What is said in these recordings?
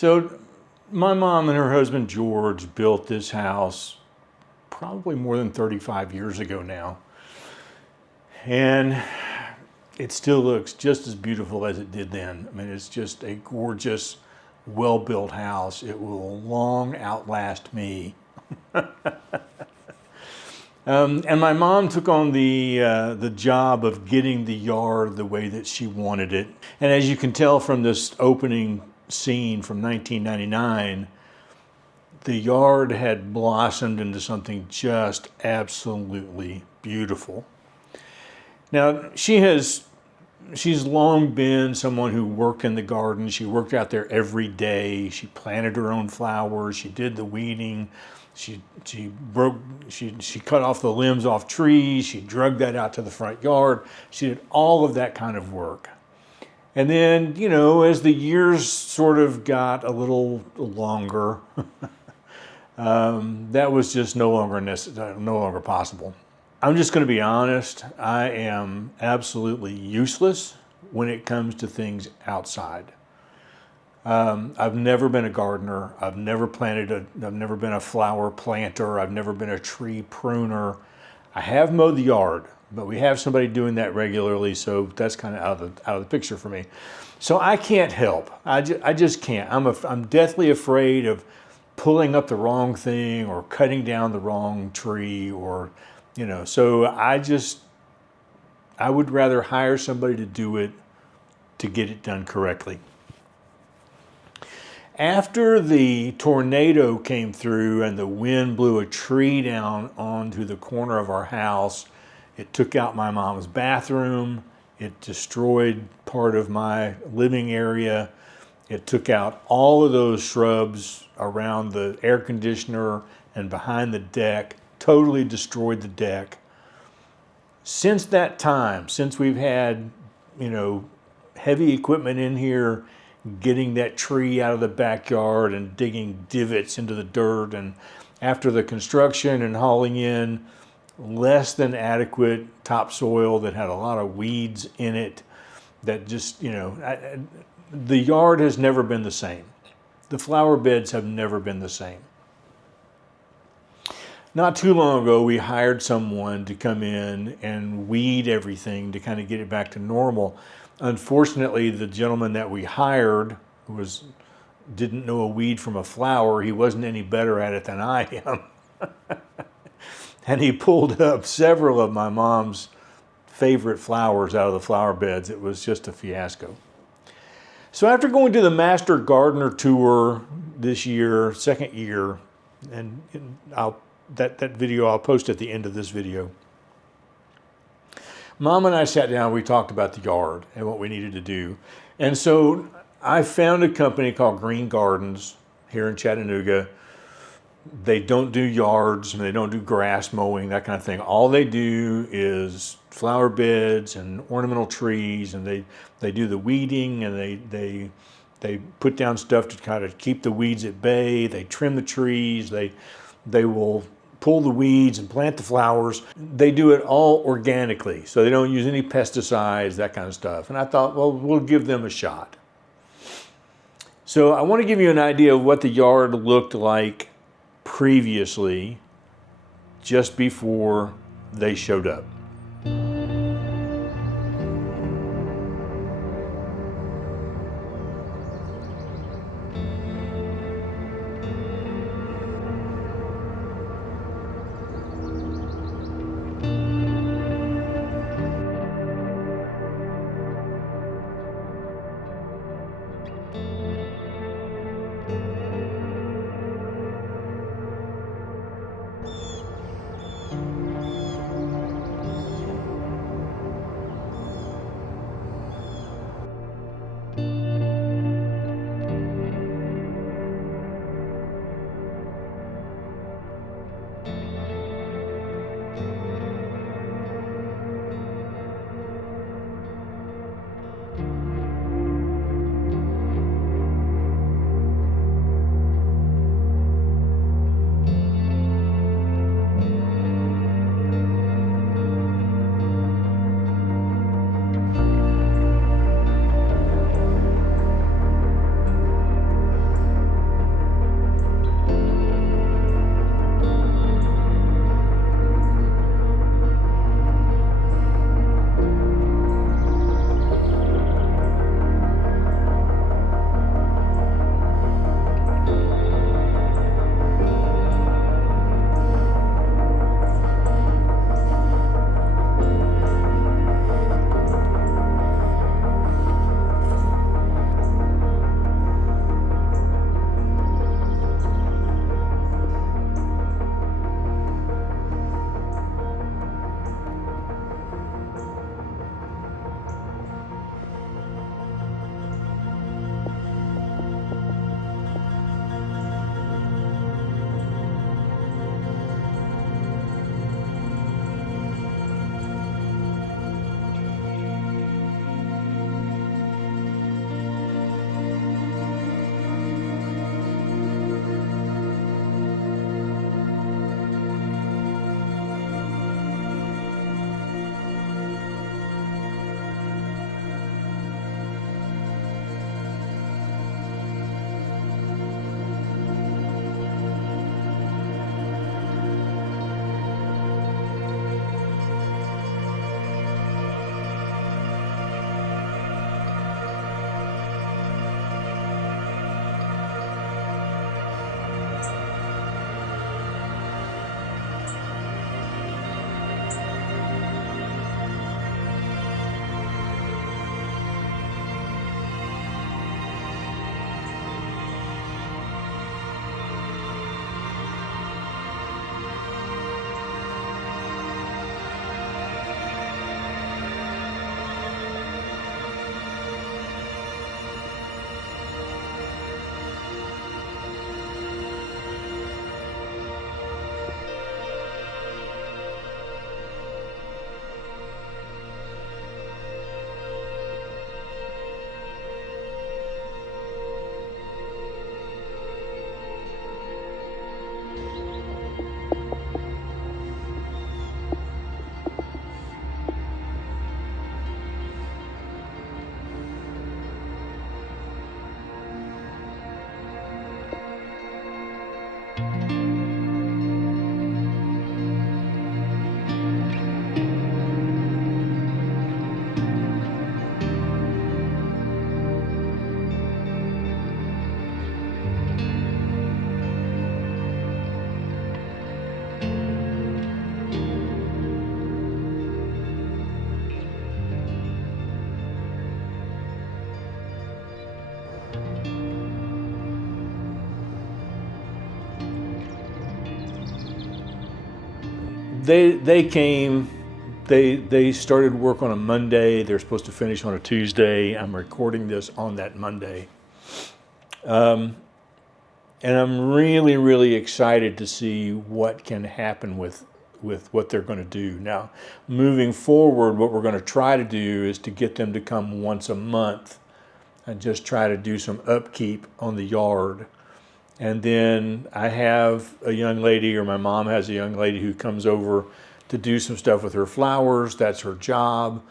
So my mom and her husband George built this house probably more than 35 years ago now. And it still looks just as beautiful as it did then. I mean, it's just a gorgeous, well-built house. It will long outlast me. And my mom took on the job of getting the yard the way that she wanted it. And as you can tell from this opening scene from 1999, the yard had blossomed into something just absolutely beautiful. Now, she's long been someone who worked in the garden. She worked out there every day. She planted her own flowers. She did the weeding. She cut off the limbs off trees. She drug that out to the front yard. She did all of that kind of work. And then, you know, as the years sort of got a little longer, that was just no longer possible. I'm just going to be honest. I am absolutely useless when it comes to things outside. I've never been a gardener. I've never been a flower planter. I've never been a tree pruner. I have mowed the yard, but we have somebody doing that regularly, so that's kind of out of the picture for me. So I can't help. I just can't. I'm deathly afraid of pulling up the wrong thing or cutting down the wrong tree, or, you know, so I would rather hire somebody to do it, to get it done correctly. After the tornado came through and the wind blew a tree down onto the corner of our house, it took out my mom's bathroom. It destroyed part of my living area. It took out all of those shrubs around the air conditioner and behind the deck, totally destroyed the deck. Since that time, since we've had, you know, heavy equipment in here, getting that tree out of the backyard and digging divots into the dirt, and after the construction and hauling in less than adequate topsoil that had a lot of weeds in it, that just, you know, the yard has never been the same. The flower beds have never been the same. Not too long ago, we hired someone to come in and weed everything to kind of get it back to normal. Unfortunately, the gentleman that we hired didn't know a weed from a flower. He wasn't any better at it than I am. And he pulled up several of my mom's favorite flowers out of the flower beds. It was just a fiasco. So after going to the Master Gardener Tour this year, second year, and that video I'll post at the end of this video, Mom and I sat down, we talked about the yard and what we needed to do. And so I found a company called Green Gardens here in Chattanooga. They don't do yards, and they don't do grass mowing, that kind of thing. All they do is flower beds and ornamental trees, and they do the weeding, and they put down stuff to kind of keep the weeds at bay. They trim the trees. They will pull the weeds and plant the flowers. They do it all organically, so they don't use any pesticides, that kind of stuff. And I thought, well, we'll give them a shot. So I want to give you an idea of what the yard looked like previously, just before they showed up. they came. They started work on a Monday. They're supposed to finish on a Tuesday. I'm recording this on that Monday. And I'm really, really excited to see what can happen with what they're going to do. Now, moving forward, what we're going to try to do is to get them to come once a month and just try to do some upkeep on the yard. And then I have a young lady, or my mom has a young lady who comes over to do some stuff with her flowers. That's her job,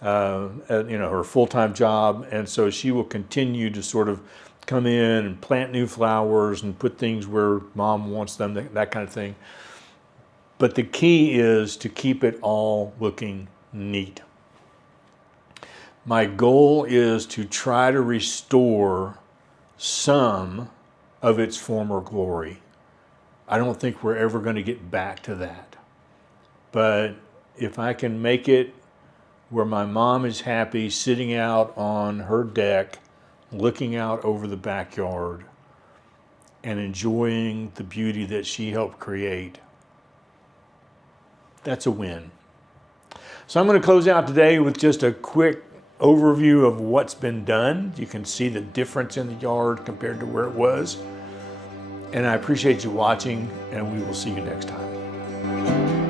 her full-time job. And so she will continue to sort of come in and plant new flowers and put things where mom wants them, that kind of thing. But the key is to keep it all looking neat. My goal is to try to restore some of its former glory. I don't think we're ever going to get back to that. But if I can make it where my mom is happy sitting out on her deck, looking out over the backyard and enjoying the beauty that she helped create, that's a win. So I'm going to close out today with just a quick overview of what's been done. You can see the difference in the yard compared to where it was. And I appreciate you watching, and we will see you next time.